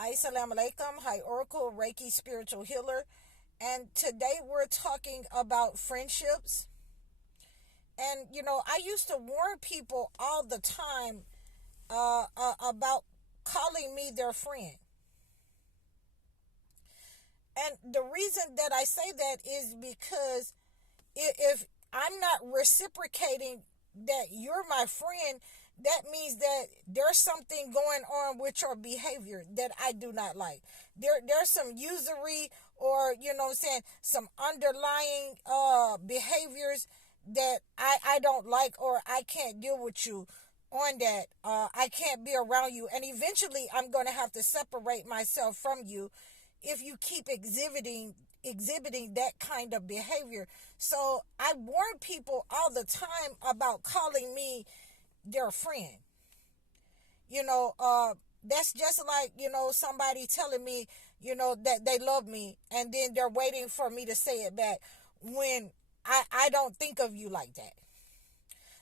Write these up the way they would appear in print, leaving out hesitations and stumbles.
Assalamu alaikum. Hi, Oracle, Reiki, spiritual healer. And today we're talking about friendships. And, I used to warn people all the time about calling me their friend. And the reason that I say that is because if I'm not reciprocating that you're my friend, that means that there's something going on with your behavior that I do not like. There's some usury, or what I'm saying, some underlying behaviors that I don't like, or I can't deal with you on that. I can't be around you, and eventually I'm going to have to separate myself from you if you keep exhibiting that kind of behavior. So I warn people all the time about calling me their friend. That's just like, somebody telling me, that they love me, and then they're waiting for me to say it back when I don't think of you like that.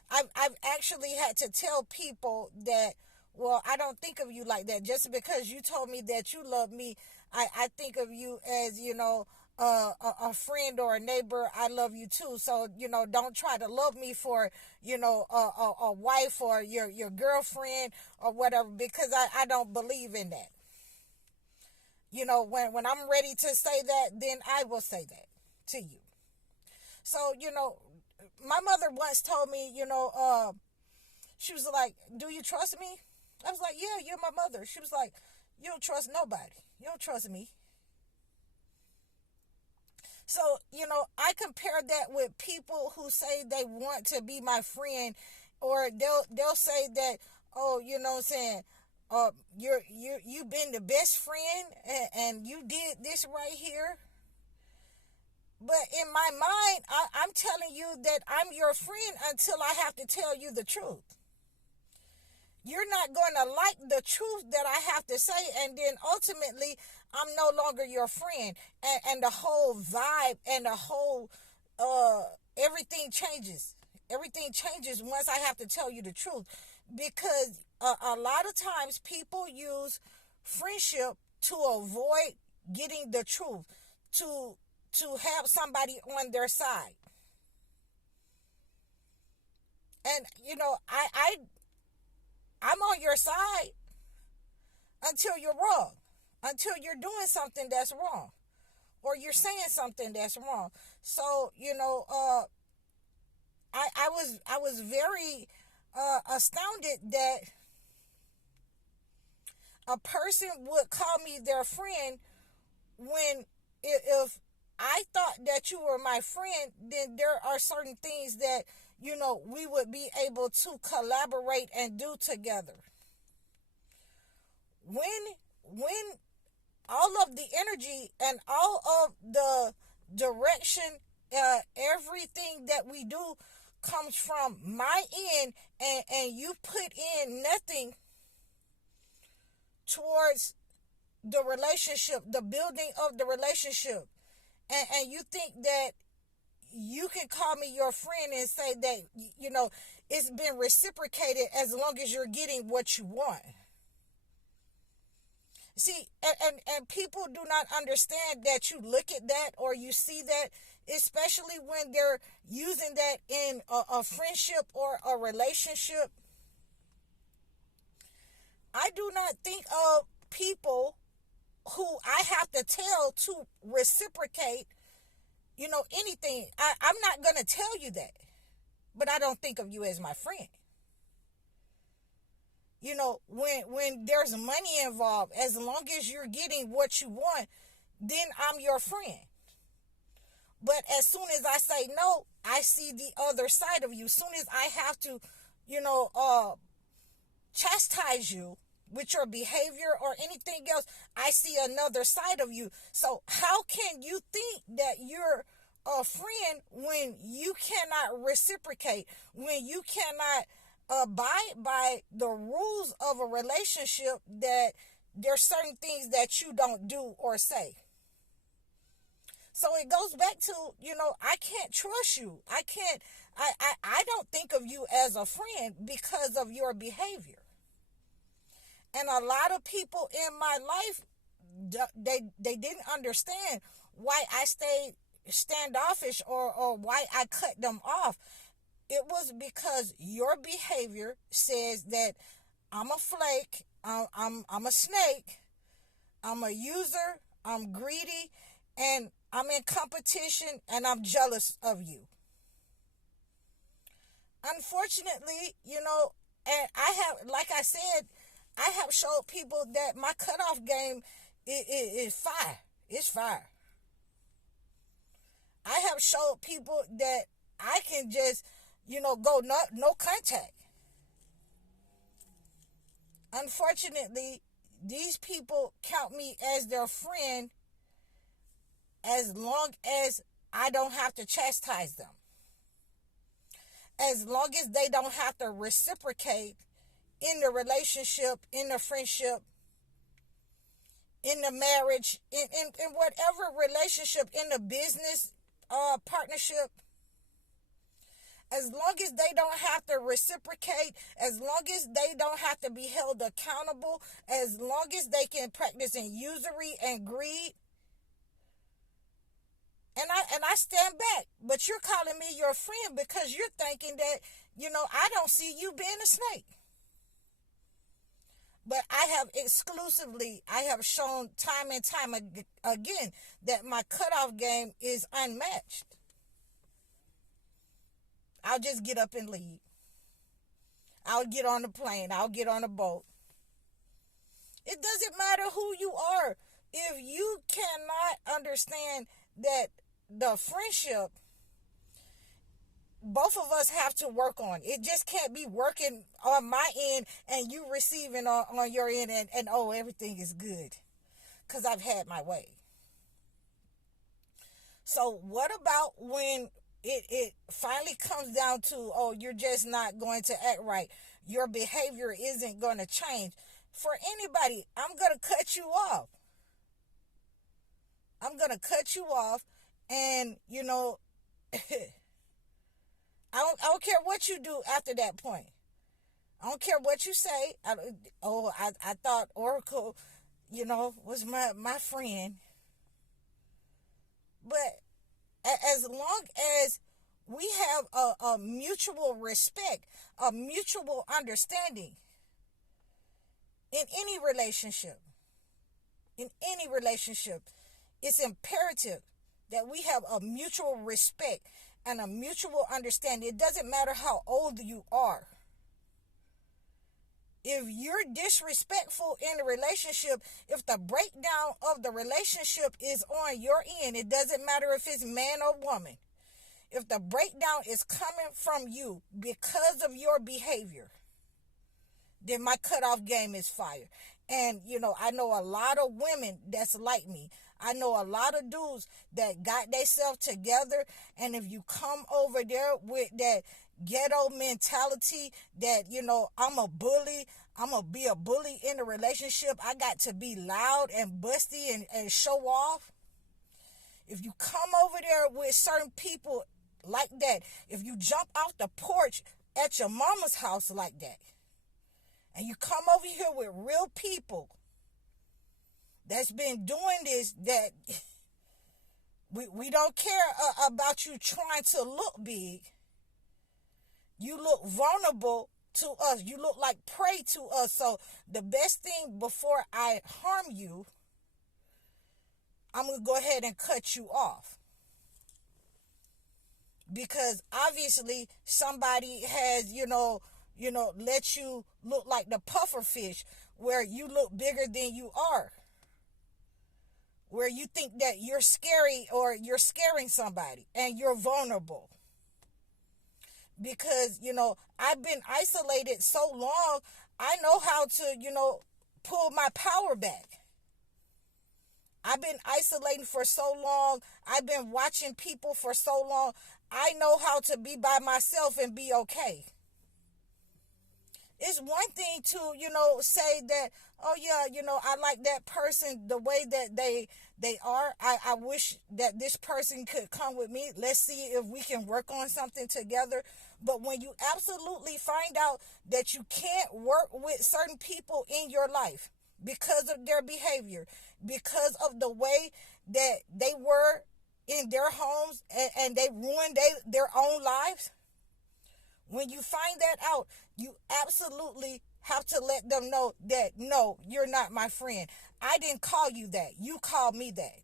I've actually had to tell people that, well, I don't think of you like that. Just because you told me that you love me, I think of you as, a friend or a neighbor. I love you too. So, don't try to love me for, a wife or your girlfriend or whatever, because I don't believe in that. When I'm ready to say that, then I will say that to you. So, my mother once told me, she was like, "Do you trust me?" I was like, "Yeah, you're my mother." She was like, "You don't trust nobody. You don't trust me." So, I compare that with people who say they want to be my friend, or they'll say that, "Oh, what I'm saying, you've been the best friend, and you did this right here." But in my mind, I'm telling you that I'm your friend until I have to tell you the truth. You're not going to like the truth that I have to say, and then ultimately I'm no longer your friend, and the whole vibe and the whole everything changes once I have to tell you the truth, because a lot of times people use friendship to avoid getting the truth, to have somebody on their side. And I'm on your side until you're wrong, until you're doing something that's wrong, or you're saying something that's wrong. So, I was very astounded that a person would call me their friend when, if I thought that you were my friend, then there are certain things that, we would be able to collaborate and do together. When all of the energy and all of the direction, everything that we do comes from my end, and you put in nothing towards the relationship, the building of the relationship, and you think that you can call me your friend and say that, it's been reciprocated as long as you're getting what you want. See, and people do not understand that you look at that, or you see that, especially when they're using that in a friendship or a relationship. I do not think of people who I have to tell to reciprocate, anything. I'm not going to tell you that, but I don't think of you as my friend. When there's money involved, as long as you're getting what you want, then I'm your friend. But as soon as I say no, I see the other side of you. As soon as I have to, chastise you with your behavior or anything else, I see another side of you. So how can you think that you're a friend when you cannot reciprocate, when you cannot abide by the rules of a relationship, that there's certain things that you don't do or say? So it goes back to, I can't trust you. I don't think of you as a friend because of your behavior. And a lot of people in my life, they didn't understand why I stayed standoffish, or why I cut them off. It was because your behavior says that I'm a flake, I'm a snake, I'm a user, I'm greedy, and I'm in competition, and I'm jealous of you. Unfortunately, and I have, like I said, I have showed people that my cutoff game is fire. It's fire. I have showed people that I can just, go no contact. Unfortunately, these people count me as their friend as long as I don't have to chastise them. As long as they don't have to reciprocate in the relationship, in the friendship, in the marriage, in whatever relationship, in the business partnership. As long as they don't have to reciprocate, as long as they don't have to be held accountable, as long as they can practice in usury and greed, and I stand back. But you're calling me your friend because you're thinking that, I don't see you being a snake. But I have shown time and time again that my cutoff game is unmatched. I'll just get up and leave. I'll get on the plane. I'll get on a boat. It doesn't matter who you are. If you cannot understand that the friendship, both of us have to work on. It just can't be working on my end and you receiving on your end, and oh, everything is good because I've had my way. So what about when it finally comes down to, oh, you're just not going to act right, your behavior isn't going to change? For anybody, I'm going to cut you off. I'm going to cut you off, and I don't care what you do after that point. I don't care what you say. I thought Oracle, was my friend. But as long as we have a mutual respect, a mutual understanding in any relationship, it's imperative that we have a mutual respect and a mutual understanding. It doesn't matter how old you are. If you're disrespectful in a relationship, if the breakdown of the relationship is on your end, it doesn't matter if it's man or woman. If the breakdown is coming from you because of your behavior, then my cutoff game is fire. And, I know a lot of women that's like me. I know a lot of dudes that got themselves together, and if you come over there with that ghetto mentality that, I'm a bully, I'm going to be a bully in a relationship, I got to be loud and busty and show off. If you come over there with certain people like that, if you jump off the porch at your mama's house like that, and you come over here with real people that's been doing this, that we don't care about you trying to look big. You look vulnerable to us. You look like prey to us. So the best thing before I harm you, I'm going to go ahead and cut you off. Because obviously somebody has, let you look like the puffer fish, where you look bigger than you are, where you think that you're scary or you're scaring somebody and you're vulnerable. Because, I've been isolated so long, I know how to, pull my power back. I've been isolating for so long. I've been watching people for so long. I know how to be by myself and be okay. It's one thing to, say that, oh yeah, I like that person the way that they are. I wish that this person could come with me. Let's see if we can work on something together. But when you absolutely find out that you can't work with certain people in your life because of their behavior, because of the way that they were in their homes, and they ruined their own lives, when you find that out, you absolutely have to let them know that no, you're not my friend. I didn't call you that. You called me that.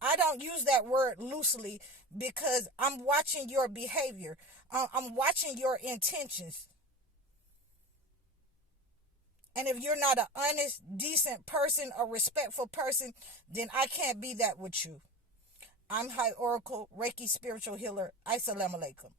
I don't use that word loosely because I'm watching your behavior. I'm watching your intentions. And if you're not an honest, decent person, a respectful person, then I can't be that with you. I'm High Oracle, Reiki Spiritual Healer. Assalamu alaikum.